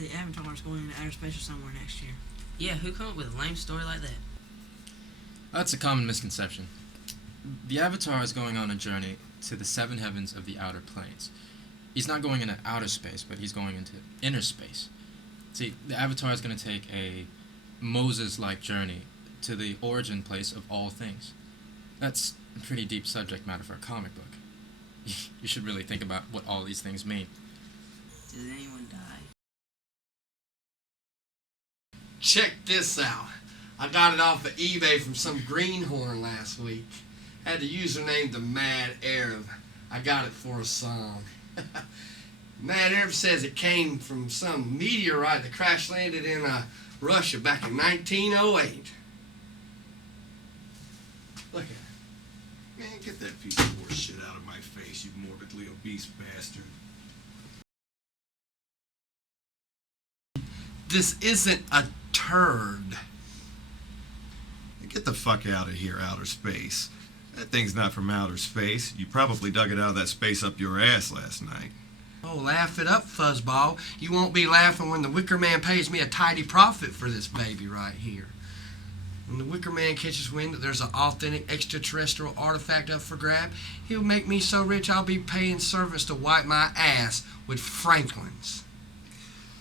the Avatar's going into outer space or somewhere next year. Yeah, who come up with a lame story like that? That's a common misconception. The Avatar is going on a journey to the seven heavens of the outer planes. He's not going into outer space, but he's going into inner space. See, the Avatar is going to take a Moses-like journey to the origin place of all things. That's a pretty deep subject matter for a comic book. You should really think about what all these things mean. Did anyone die? Check this out. I got it off of eBay from some greenhorn last week. Had the username the Mad Arab. I got it for a song. Mad Arab says it came from some meteorite that crash landed in Russia back in 1908. Look at it. Man, get that piece of horse shit out of my face, you morbidly obese bastard. This isn't a turd. Get the fuck out of here, outer space. That thing's not from outer space. You probably dug it out of that space up your ass last night. Oh, laugh it up, fuzzball. You won't be laughing when the Wicker Man pays me a tidy profit for this baby right here. When the Wicker Man catches wind that there's an authentic extraterrestrial artifact up for grab, he'll make me so rich I'll be paying servants to wipe my ass with Franklin's.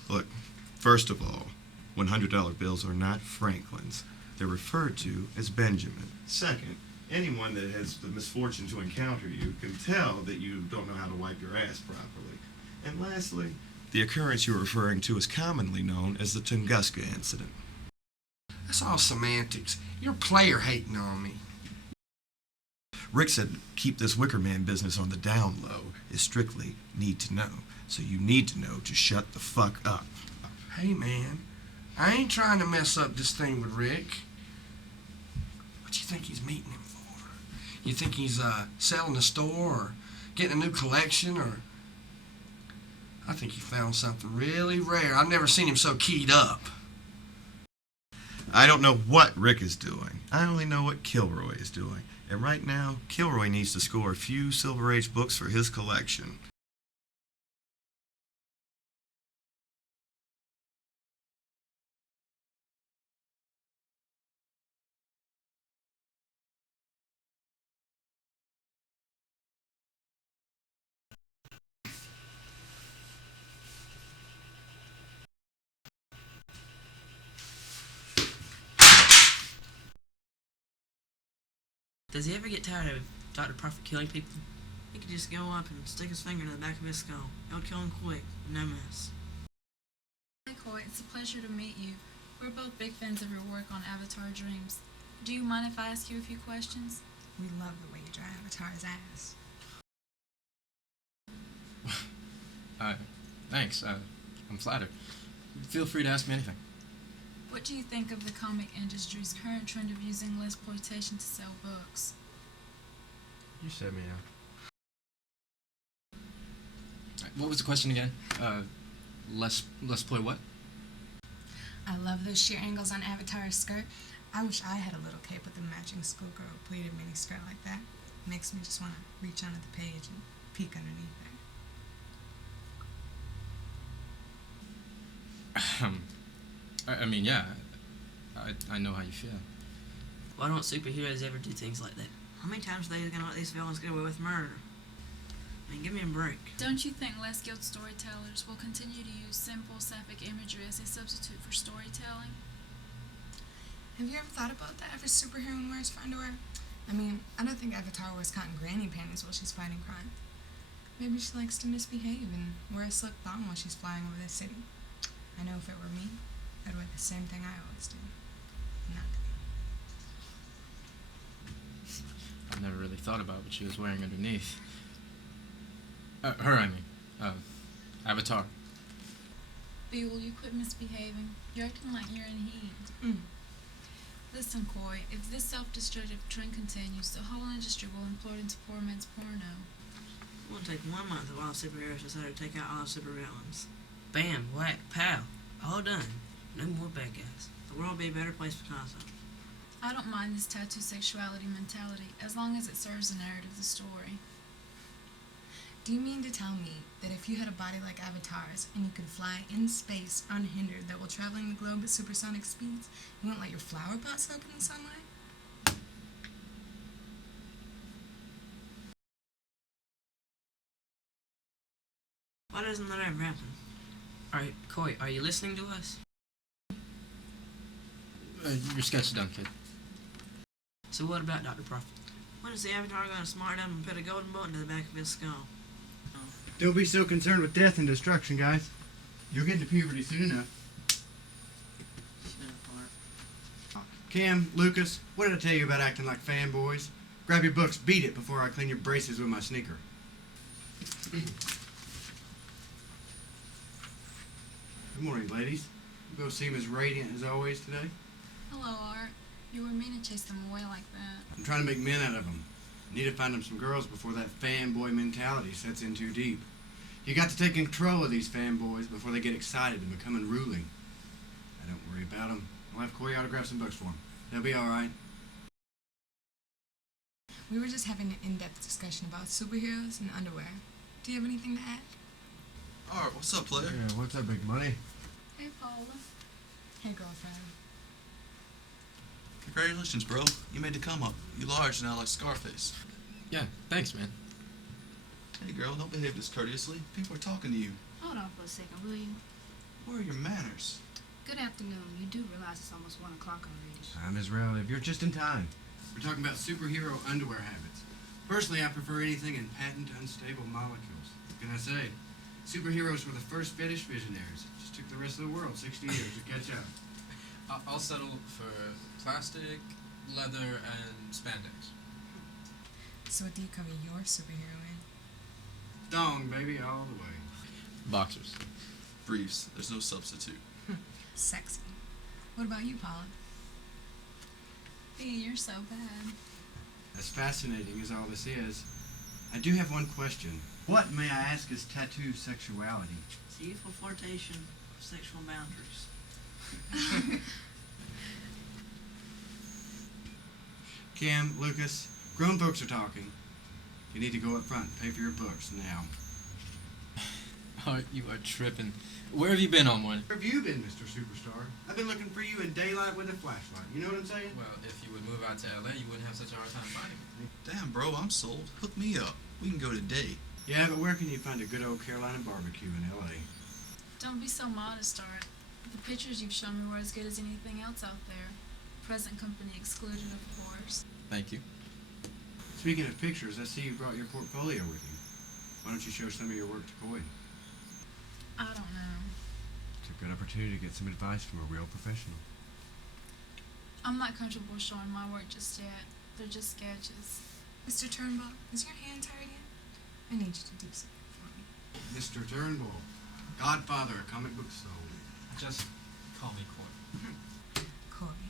Look, first of all, $100 bills are not Franklin's. They're referred to as Benjamin. Second, anyone that has the misfortune to encounter you can tell that you don't know how to wipe your ass properly. And lastly, the occurrence you're referring to is commonly known as the Tunguska incident. That's all semantics. You're player hating on me. Rick said keep this Wicker Man business on the down low is strictly need to know. So you need to know to shut the fuck up. Hey, man, I ain't trying to mess up this thing with Rick. What you think he's meeting him for? You think he's selling a store or getting a new collection, or I think he found something really rare. I've never seen him so keyed up. I don't know what Rick is doing. I only know what Kilroy is doing. And right now, Kilroy needs to score a few Silver Age books for his collection. Does he ever get tired of Dr. Prophet killing people? He could just go up and stick his finger to the back of his skull. It would kill him quick, no mess. Hi Coy, it's a pleasure to meet you. We're both big fans of your work on Avatar Dreams. Do you mind if I ask you a few questions? We love the way you draw Avatar's ass. Thanks. I'm flattered. Feel free to ask me anything. What do you think of the comic industry's current trend of using lesploitation to sell books? You said me What was the question again? Let's play what? I love those sheer angles on Avatar's skirt. I wish I had a little cape with a matching schoolgirl pleated miniskirt like that. Makes me just want to reach onto the page and peek underneath there. I mean, yeah. I know how you feel. Why don't superheroes ever do things like that? How many times are they going to let these villains get away with murder? I mean, give me a break. Don't you think less skilled storytellers will continue to use simple sapphic imagery as a substitute for storytelling? Have you ever thought about that if a superheroine wears fur underwear? I mean, I don't think Avatar wears cotton granny panties while she's fighting crime. Maybe she likes to misbehave and wear a slick thong while she's flying over the city. I know if it were me, I'd wear the same thing I always do. Nothing. I've never really thought about what she was wearing underneath. Her, I mean. Avatar. Bea, will you quit misbehaving? You're acting like you're in heat. Listen, Coy, if this self-destructive trend continues, the whole industry will implode into poor man's porno. It won't take 1 month of all superheroes decided to take out all the supervillains. Bam, whack, pow. All done. No more bad guys. The world will be a better place because of it. I don't mind this tattoo sexuality mentality, as long as it serves the narrative of the story. Do you mean to tell me that if you had a body like Avatar's and you could fly in space unhindered that while traveling the globe at supersonic speeds, you won't let your flower pot soak in the sunlight? Why doesn't that ever happen? Alright, Coy, are you listening to us? Your sketch is done, kid. So what about Dr. Prophet? When is the Avatar going to smart up and put a golden bullet into the back of his skull? Don't be so concerned with death and destruction, guys. You'll get into puberty soon enough. Cam, Lucas, what did I tell you about acting like fanboys? Grab your books, beat it before I clean your braces with my sneaker. Good morning, ladies. You both seem as radiant as always today. Hello, Art. You were mean to chase them away like that. I'm trying to make men out of them. Need to find them some girls before that fanboy mentality sets in too deep. You got to take control of these fanboys before they get excited and become unruly. Now, don't worry about them. I'll have Corey autograph some books for them. They'll be all right. We were just having an in-depth discussion about superheroes and underwear. Do you have anything to add? Alright, what's up, player? Yeah, what's that big money? Hey, Paula. Hey, girlfriend. Congratulations, bro. You made the come up. You large now like Scarface. Yeah, thanks, man. Hey, girl, don't behave discourteously. People are talking to you. Hold on for a second, will you? Where are your manners? Good afternoon. You do realize it's almost 1 o'clock already. Time is relative. You're just in time. We're talking about superhero underwear habits. Personally, I prefer anything in patent unstable molecules. What can I say? Superheroes were the first fetish visionaries. It just took the rest of the world 60 years to catch up. I'll settle for plastic, leather, and spandex. So what do you cover your superhero in? Dong, baby, all the way. Boxers. Briefs. There's no substitute. Sexy. What about you, Paula? Bee, you're so bad. As fascinating as all this is, I do have one question. What, may I ask, is tattoo sexuality? It's youthful flirtation of sexual boundaries. Cam, Lucas, grown folks are talking. You need to go up front and pay for your books now. Oh, you are tripping. Where have you been all morning? Where have you been, Mr. Superstar? I've been looking for you in daylight with a flashlight. You know what I'm saying? Well, if you would move out to LA, you wouldn't have such a hard time finding me. Damn, bro, I'm sold. Hook me up. We can go today. Yeah, but where can you find a good old Carolina barbecue in L.A.? Don't be so modest, Art. The pictures you've shown me were as good as anything else out there. Present company excluded, of course. Thank you. Speaking of pictures, I see you brought your portfolio with you. Why don't you show some of your work to Coy? I don't know. It's a good opportunity to get some advice from a real professional. I'm not comfortable showing my work just yet. They're just sketches. Mr. Turnbull, is your hand tired yet? I need you to do something for me. Mr. Turnbull, godfather of comic book soul. Just call me Coy. Corey,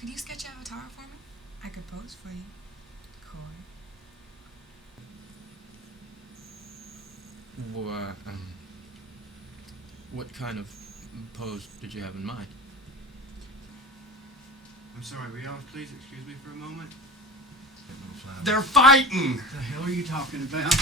could you sketch Avatar for me? I could pose for you. Corey. Well, what kind of pose did you have in mind? I'm sorry, will y'all please excuse me for a moment? They're fighting! What the hell are you talking about?